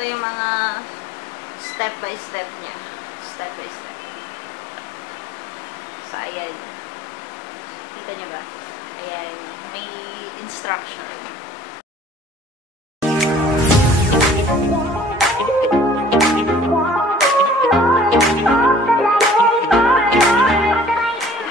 Ito yung mga step by step niya. Step by step. So, ayan. Kita niyo ba? Ayan. May instruction.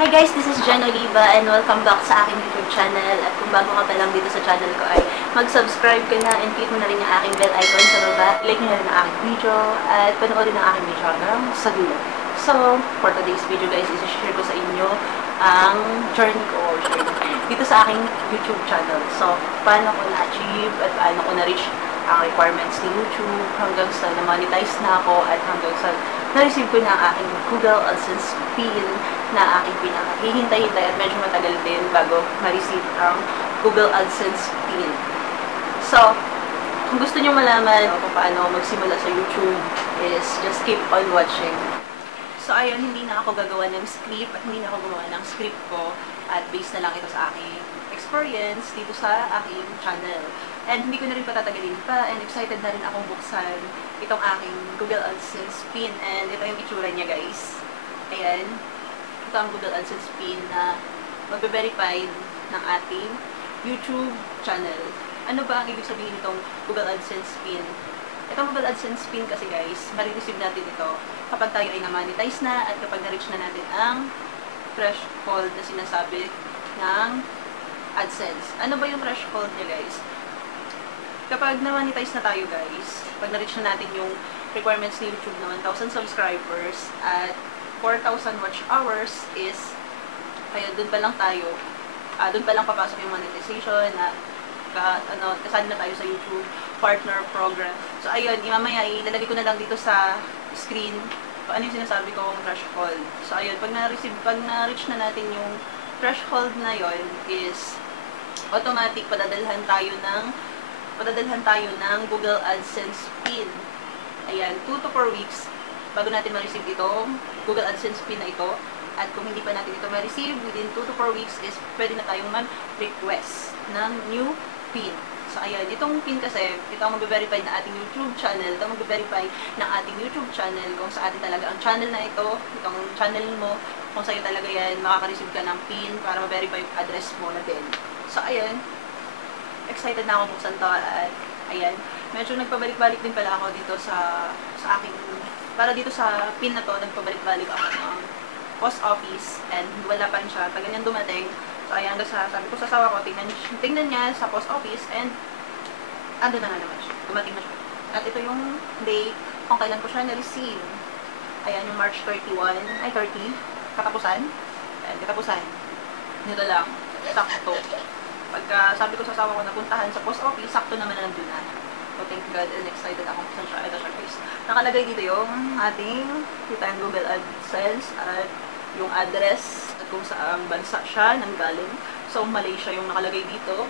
Hi guys, this is Jen Oliva and welcome back sa aking YouTube channel. At kung bago ka pa lang dito sa channel ko ay mag-subscribe ka na and click mo na rin yung aking bell icon sa baba. Like nyo na rin ang aking video at panoorin ang aking video hanggang sa dulo. So, for today's video guys, isi-share ko sa inyo ang journey ko dito sa aking YouTube channel. So, paano ko na-achieve at paano ko na-reach ang requirements ni YouTube hanggang sa na-monetize na ako at hanggang sa na-receive ko na ang aking Google AdSense PIN na aking pinakahihintay-hintay at medyo matagal din bago ma-receive ang Google AdSense PIN. So, kung gusto nyo malaman kung paano magsimula sa YouTube is just keep on watching. So, ayun, hindi na ako gagawa ng script at hindi na ako gumawa ng script ko at based na lang ito sa aking experience dito sa aking channel. And hindi ko na rin patatagalin pa and excited na rin akong buksan itong aking Google AdSense PIN and ito yung itsura niya guys. Ayan. Ito ang Google AdSense PIN na magbe-verify ng ating YouTube channel. Ano ba ang ibig sabihin nitong Google AdSense PIN? Itong Google AdSense PIN kasi guys, marireceive natin ito kapag tayo ay na-monetize na at kapag na-reach na natin ang threshold na sinasabi ng AdSense. Ano ba yung threshold niya guys? Kapag na-monetize na tayo guys, pag na-reach na natin yung requirements ni YouTube na 1,000 subscribers at 4,000 watch hours is, kaya dun pa lang tayo, dun pa lang papasok yung monetization na kasali na tayo sa YouTube Partner Program. So ayun, mamaya ilalagay ko na lang dito sa screen kung ano yung sinasabi kong threshold. So ayun, pag na-reach na natin yung threshold na yon is automatic padadalhan tayo ng Google AdSense PIN. Ayan, 2 to 4 weeks bago natin ma-receive itong Google AdSense PIN na ito. At kung hindi pa natin ito ma-receive, within 2 to 4 weeks is pwede na tayong mag-request ng new PIN. So, ayan, itong PIN kasi, ito ang mag-verify na ating YouTube channel. Ito ang mag-verify ng ating YouTube channel kung sa atin talaga ang channel na ito, itong channel mo, kung sa'yo talaga yan, makaka-receive ka ng PIN para ma-verify yung address mo na din. So, ayan, excited na ako buksan to at ayan, medyo nagpabalik-balik din pala ako dito sa aking, para dito sa PIN na to, nagpabalik-balik ako ng post office and wala pa rin siya, pag ganyan dumating. So ayan, sabi ko sa asawa ko, tingnan niya sa post office and ando na nga naman siya, dumating na siya. At ito yung date kung kailan ko siya na-receive. Ayan, yung March 31, ay 30, katapusan. Ayan, katapusan. Nito lang, sakto. Pagka sabi ko sa asawa ko na puntahan sa post office, sakto naman na nandun na. So, thank God and excited ako kung saan siya. Ito siya guys. Nakalagay dito yung ating Google AdSense at yung address at kung saan bansa siya nanggaling. So, Malaysia yung nakalagay dito.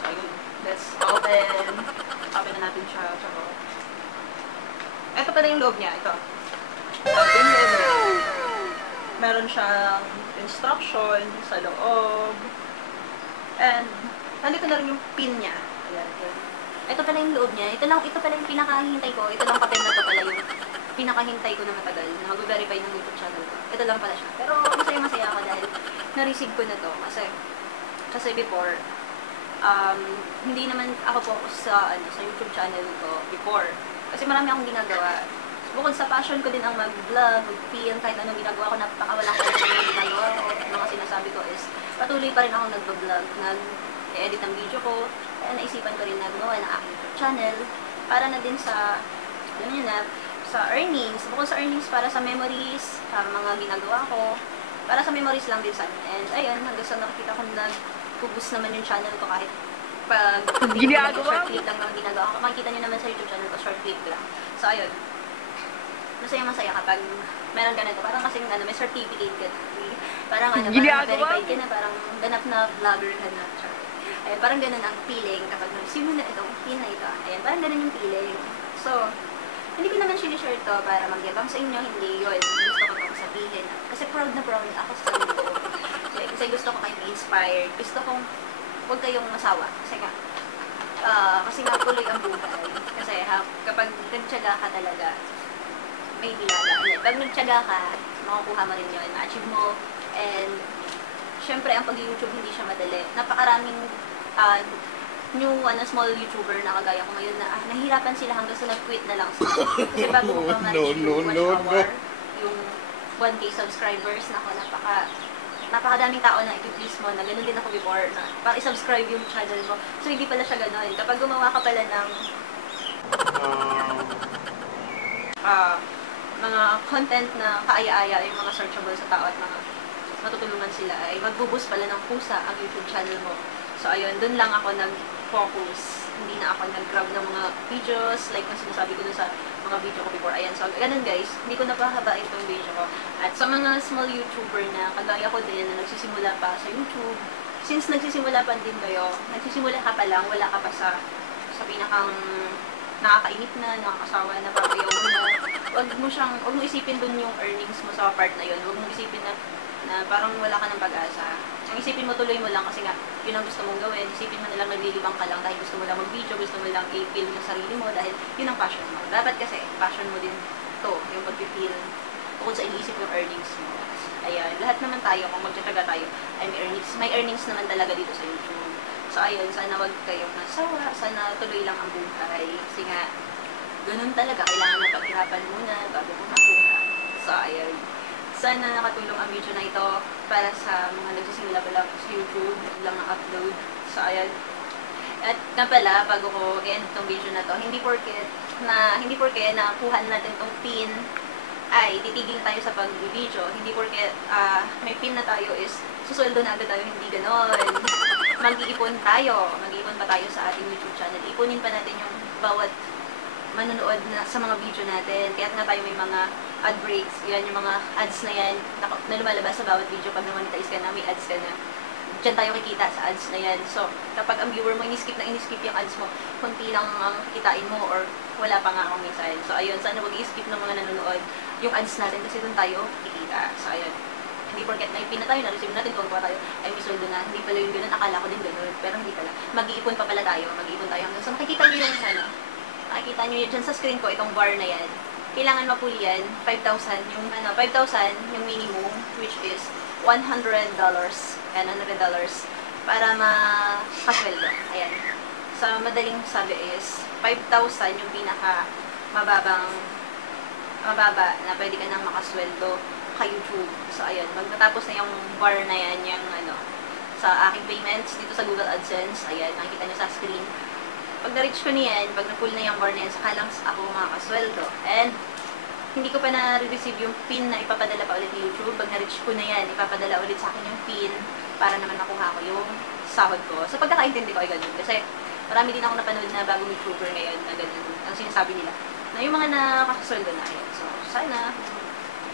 So, ayun. Let's open. Open na natin siya. Ito pala yung loob niya. Ito. Ito yung loob niya. Meron siyang instruction sa loob. And, nandito na rin yung PIN niya. Ayan. Ito pala yung loob niya. Ito pala yung pinakahintay ko. Ito lang papel na ito pala yung pinakahintay ko na matagal na mag-verify ng YouTube channel ko. Ito lang pala siya. Pero masaya-masaya ako dahil na-receive ko na to. Kasi before, hindi naman ako focus sa YouTube channel ko before. Kasi marami akong ginagawa. Bukod sa passion ko din ang mag-vlog, mag-film, kahit anong ginagawa ko, napakawalang ko ng ginagawa ko. Mga sinasabi ko is, patuloy pa rin ako nag-vlog, nag-edit ng video ko. Kaya naisipan ko rin na gumawa ng aking YouTube channel para na din sa, alam niyo na, sa earnings. Bukod sa earnings, para sa memories, sa mga ginagawa ko. Para sa memories lang din sana. And ayun, hanggang sa nakikita ko nag-boost naman yung channel ko kahit pag short clip lang naman ginagawa ko. Makikita nyo naman sa YouTube channel ko, short clip lang. So ayun, masaya kapag meron ka na ito. Parang kasing may certificate ka. Parang parang verified ka na, parang ganap na vlogger ka na. Ayan, parang ganun ang feeling kapag na-receive mo na itong PIN na ito. Ayan, parang ganun yung feeling. So, hindi ko naman sinishare ito para magyabang sa inyo. Hindi yun. Gusto ko itong sabihin. Kasi proud na proud ako sa inyo. Kasi gusto ko kayo ma-inspired. Gusto kong huwag kayong masawa. Kasi nga, Kasi nga tuloy ang buhay. Kasi kapag nagtyaga ka talaga, may nilalaan. Pag nagtyaga ka, makukuha mo rin yun, ma-achieve mo. And, syempre, ang pag-YouTube hindi siya madali. Napakaraming new small YouTuber na kagaya ko ngayon na nahihirapan sila hanggang sa nag-quit na lang sila. Kasi bago mo pa ma-reach yung 1 hour, yung 1K subscribers, napakadaming tao na i-please mo, na ganun din ako before, na parang i-subscribe yung channel mo. So, hindi pala siya ganun. Kapag gumawa ka pala ng mga content na kaaya-aya, yung mga searchable sa tao at mga matutulungan sila, ay magbuboost pala ng pusa ang YouTube channel mo. So, ayun, dun lang ako nag-focus. Hindi na ako nag-grab ng mga videos, like kung sinasabi ko dun sa mga video ko before. Ayan, so, ganun guys, hindi ko napahabain itong video ko. At sa mga small YouTuber na kagaya ko din, na nagsisimula pa sa YouTube, since nagsisimula pa din kayo, nagsisimula ka pa lang, wala ka pa sa pinakang nakakainip na, nakakasawa na, papayaw mo na, wag mo isipin dun yung earnings mo sa part na yun. Wag mo isipin na parang wala ka ng pag-asa. Ang isipin mo, tuloy mo lang kasi nga, yun ang gusto mong gawin. Isipin mo na lang, naglilibang ka lang dahil gusto mo lang mag-video, gusto mo lang i-feel yung sarili mo dahil yun ang passion mo. Dapat kasi, passion mo din to, yung pag-feel, tungkol sa iniisip yung earnings mo. Ayan, lahat naman tayo, kung magtataga tayo, ay may earnings naman talaga dito sa YouTube. So, ayun, sana wag kayong nasawa, sana tuloy lang ang buhay. Kasi nga, ganun talaga, kailangan na paghirapan muna bago mo makuha. So, ayun. Sana nakatulong ang video na ito para sa mga nagsisimula pa lang sa YouTube, lang na-upload. So, ayan. At nga pala, bago ko i-end itong video na to, hindi porke na kuha natin itong pin, ay titigil tayo sa pag-video. Hindi porke may pin na tayo is susweldo na agad tayo, hindi ganon. Mag-iipon pa tayo sa ating YouTube channel. Ipunin pa natin yung bawat manonood na sa mga video natin. Kaya nga tayo may mga ad breaks. Yan, yung mga ads na yan na lumalabas sa bawat video. Pag na-monetize ka na, may ads ka na. Diyan tayo kikita sa ads na yan. So, kapag ang viewer mo, in-skip yung ads mo, kunti lang ang kitain mo or wala pa nga akong minsan. So, ayun, sana wag i-skip ng mga nanonood yung ads natin kasi doon tayo kikita. So, ayun. Hindi porket na ipin na tayo, na-receive natin, kung tayo, ay may sweldo na. Hindi pala yung ganun, akala ko din ganun. Pero hindi pala. Mag-iipon pa pala tayo. Mag-iipon tayo hanggang sa makikita nyo yung makikita nyo dyan sa screen ko, itong bar na yan. Kailangan mapuli yan, 5,000 yung minimum, which is $100. Yan, $100 para makasweldo. Ayan. Sa madaling sabi is, 5,000 yung pinaka mababa na pwede ka nang makasweldo ka YouTube. So, ayun. Magtatapos na yung bar na yan, yung sa aking payments dito sa Google AdSense. Ayan, nakikita nyo sa screen. Pag na-reach ko niyan, pag na-pull na yung bar na yan, saka lang ako makakasweldo. And, hindi ko pa na-receive yung pin na ipapadala pa ulit ni YouTube. Pag na-reach ko na yan, ipapadala ulit sa akin yung pin para naman makuha ko yung sahod ko. So, pagkakaintindi ko ay ganun. Kasi, marami din ako napanood na bagong YouTuber ngayon na ganun. Ang sinasabi nila, na yung mga nakakasweldo na yan. So, sana,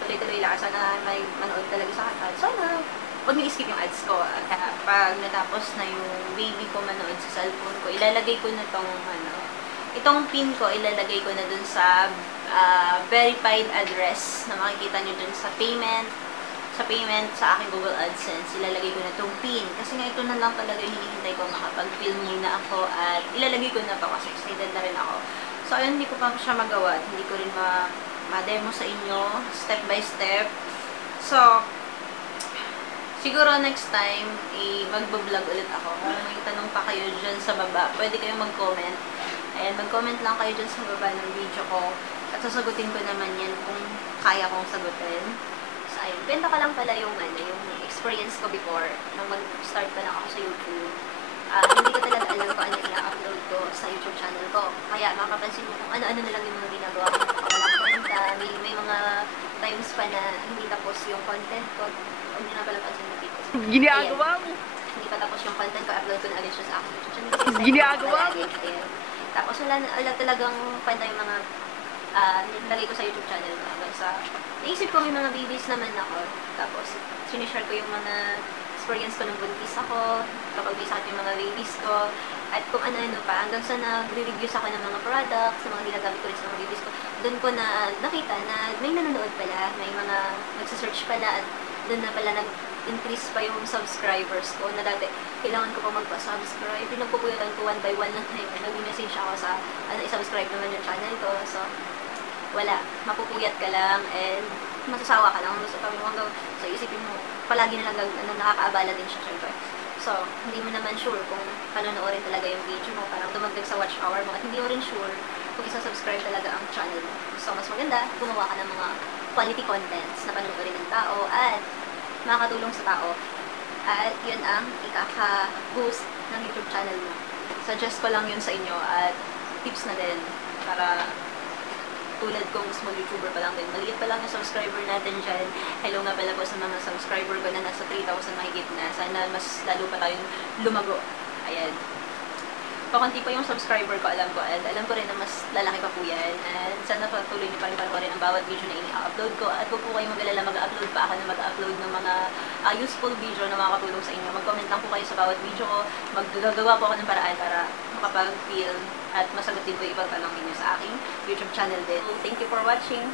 tuloy-tuloy lang. Sana may manood talaga sa akin. Sana, huwag niyo i-skip yung ads ko. Kaya pag natapos na yung baby ko manood sa cellphone ko, ilalagay ko na itong pin ko, ilalagay ko na dun sa verified address na makikita nyo dun sa payment sa aking Google AdSense. Ilalagay ko na itong pin. Kasi nga ito na lang talaga yung hinihintay ko, makapag-film muna ako at ilalagay ko na ito kasi excited na rin ako. So, ayun, hindi ko pa siya magawa at hindi ko rin ma-demo sa inyo step by step. So, siguro next time, mag-vlog ulit ako. Kung may tanong pa kayo dyan sa baba, pwede kayong mag-comment. Ayan, mag-comment lang kayo dyan sa baba ng video ko. At sasagutin ko naman yan kung kaya kong sagutin. So, ayun. Benta ka lang pala yung experience ko before, nung mag-start pa lang ako sa YouTube. Hindi ko talaga alam kung ano ina-upload ko sa YouTube channel ko. Kaya makapansin mo kung ano-ano na lang yung mga ginagawa ko. Napakawalang kwenta. May mga times pa na hindi tapos yung content ko. Hindi na pala pansin na dito. Ginagawa mo! Hindi pa tapos yung content ko, upload ko na agad siya sa aking YouTube channel. Ginagawa mo! Tapos wala talagang kwenta yung mga nilagay ko sa YouTube channel ko. Hanggang sa, naisip ko may mga babies naman ako. Tapos, sinishare ko yung mga experience ko nung buntis ako, kapag may sakit yung mga babies ko, at kung ano-ano pa, hanggang sa nagre-reviews ako ng mga products, sa mga ginagamit ko rin sa mga babies ko, doon ko na nakita na may nanonood pala, may mga nagsasearch pala, at doon na pala increase pa yung subscribers ko na dati kailangan ko pa magpa-subscribe. Pinagpupuyatan ko one by one na nag-message ako sa i-subscribe naman yung channel ko. So, wala. Mapupuyat ka lang and masasawa ka lang. Gusto kami hanggang so isipin mo, palagi na lang nakakaabala din siya syempre. So, hindi mo naman sure kung panonoorin talaga yung video mo, parang dumagdag sa watch hour mo at hindi mo rin sure kung isa-subscribe talaga ang channel mo. So, mas maganda, gumawa ka ng mga quality contents na panonoorin ng tao at makakatulong sa tao. At yun ang ikaka-boost ng YouTube channel mo. Suggest ko lang yun sa inyo at tips na din para tulad kong small YouTuber pa lang din. Maliit pa lang yung subscriber natin dyan. Hello nga pala po sa mga subscriber ko na nasa 3,000 mahigit na. Sana mas lalo pa tayong lumago. Ayan. Pakunti pa yung subscriber ko, alam ko. And alam ko rin na mas lalaki pa po yan. And sana patuloy niyo pa rin panoorin ang bawat video na ini-upload ko. At huwag po kayong mag-alala, mag-upload pa ako na mag-upload ng mga useful video na makakatulong sa inyo. Mag-comment lang po kayo sa bawat video ko. Maggagawa po ako ng paraan para makapag-feel at masagot din po yung ibang tanong ninyo sa aking YouTube channel din. So, thank you for watching.